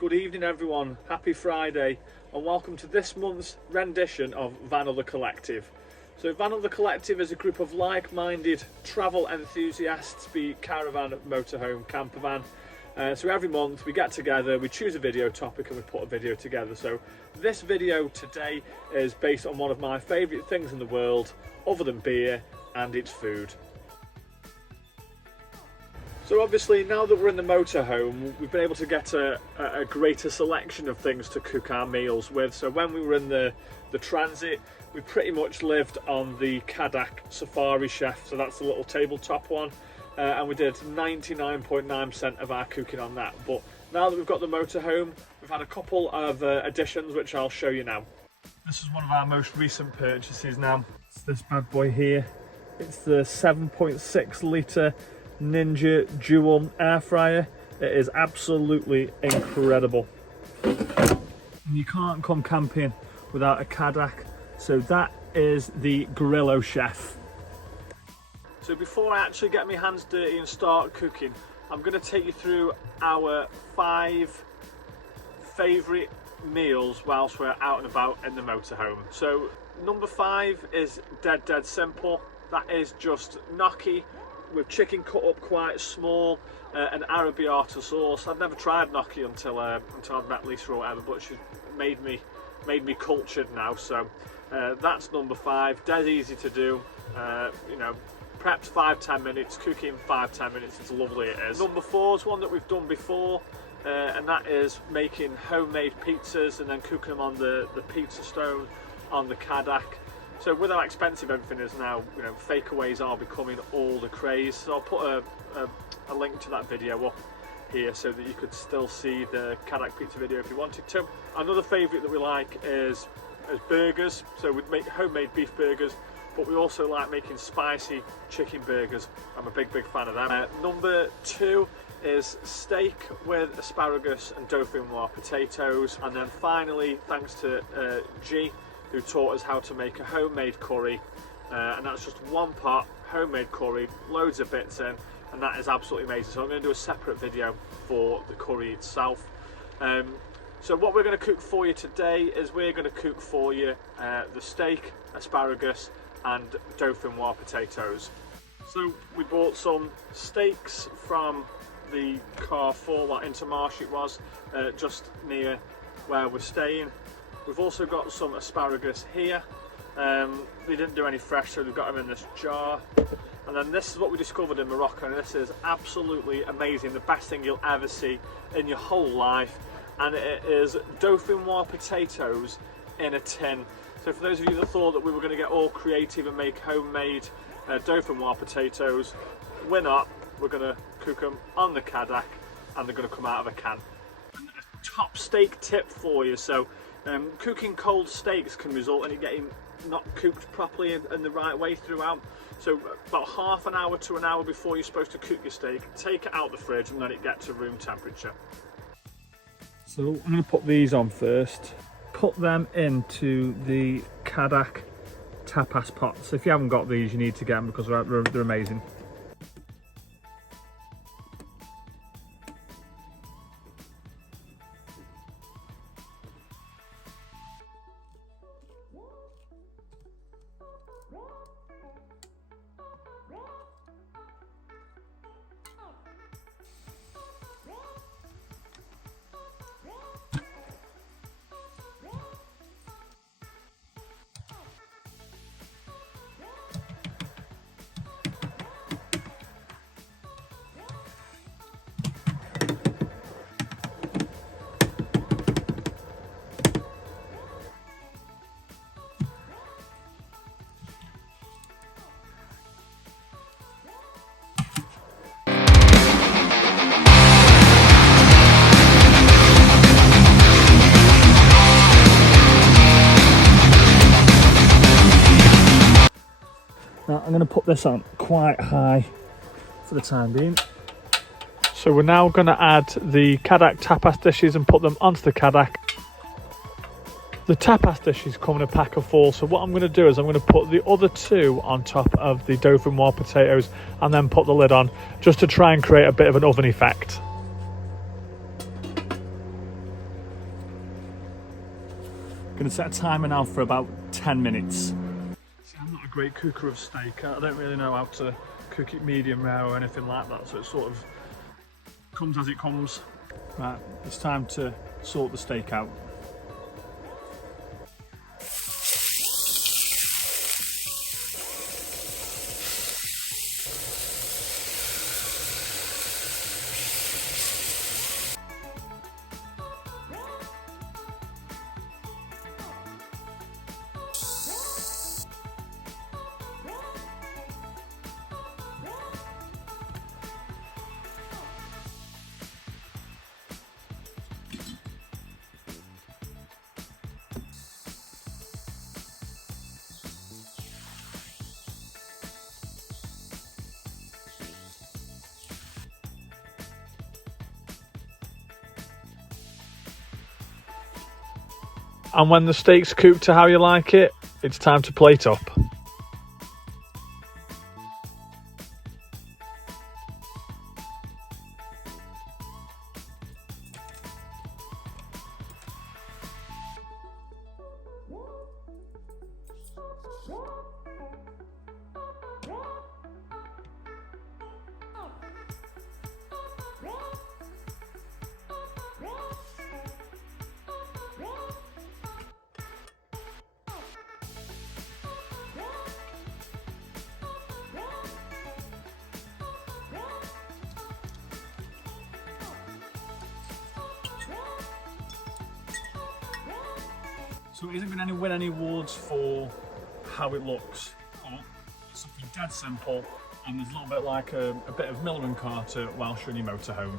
Good evening everyone, happy Friday and welcome to this month's rendition of Vanilla the Collective. So Vanilla the Collective is a group of like-minded travel enthusiasts, be it caravan, motorhome, camper van. So every month we get together, we choose a video topic and we put a video together. So this video today is based on one of my favourite things in the world other than beer, and it's food. So obviously now that we're in the motorhome, we've been able to get a greater selection of things to cook our meals with. So when we were in the transit, we pretty much lived on the Cadac Safari Chef, so that's the little tabletop one, and we did 99.9% of our cooking on that. But now that we've got the motorhome, we've had a couple of additions which I'll show you now. This is one of our most recent purchases now. It's this bad boy here. It's the 7.6 litre Ninja dual air fryer. It is absolutely incredible. You can't come camping without a Cadac, so that is the Grillo chef. So before I actually get my hands dirty and start cooking, I'm going to take you through our 5 favourite meals whilst we're out and about in the motorhome. So number 5 is dead simple. That is just gnocchi with chicken cut up quite small, and arrabbiata sauce. I've never tried gnocchi until I've met Lisa or whatever, but she's made me cultured now. So that's number 5. Dead easy to do. You know, prepped 5-10 minutes, cooking 5-10 minutes. It's lovely, it is. Number 4 is one that we've done before, and that is making homemade pizzas and then cooking them on the pizza stone on the Cadac. So with how expensive everything is now, you know, fakeaways are becoming all the craze. So I'll put a link to that video up here so that you could still see the Cadac pizza video if you wanted to. Another favourite that we like is burgers. So we make homemade beef burgers, but we also like making spicy chicken burgers. I'm a big fan of them. Number 2 is steak with asparagus and dauphinois potatoes. And then finally, thanks to G, who taught us how to make a homemade curry, and that's just one pot homemade curry, loads of bits in, and that is absolutely amazing. So I'm going to do a separate video for the curry itself. So what we're going to cook for you today is we're going to cook for you the steak, asparagus and dauphinois potatoes. So we bought some steaks from the Carrefour, like Intermarché it was, just near where we're staying. We've also got some asparagus here. We didn't do any fresh, so we've got them in this jar. And then this is what we discovered in Morocco, and this is absolutely amazing, the best thing you'll ever see in your whole life. And it is dauphinois potatoes in a tin. So for those of you that thought that we were going to get all creative and make homemade dauphinois potatoes, we're not. We're going to cook them on the Cadac, and they're going to come out of a can. And a top steak tip for you. So cooking cold steaks can result in it getting not cooked properly and the right way throughout. So about half an hour to an hour before you're supposed to cook your steak, take it out the fridge and let it get to room temperature. So I'm going to put these on first. Put them into the Cadac Tapas pots. If you haven't got these, you need to get them because they're amazing. Now I'm going to put this on quite high for the time being. So we're now going to add the Cadac tapas dishes and put them onto the Cadac. The tapas dishes come in a pack of 4, so what I'm going to do is I'm going to put the other 2 on top of the dauphinois potatoes and then put the lid on, just to try and create a bit of an oven effect. Gonna set a timer now for about 10 minutes. See, I'm not a great cooker of steak. I don't really know how to cook it medium rare or anything like that, so it sort of comes as it comes. Right, it's time to sort the steak out. And when the steak's cooked to how you like it, it's time to plate up. So it isn't going to win any awards for how it looks, but it's something dead simple, and there's a little bit like a bit of Miller and Carter whilst you're in your motorhome.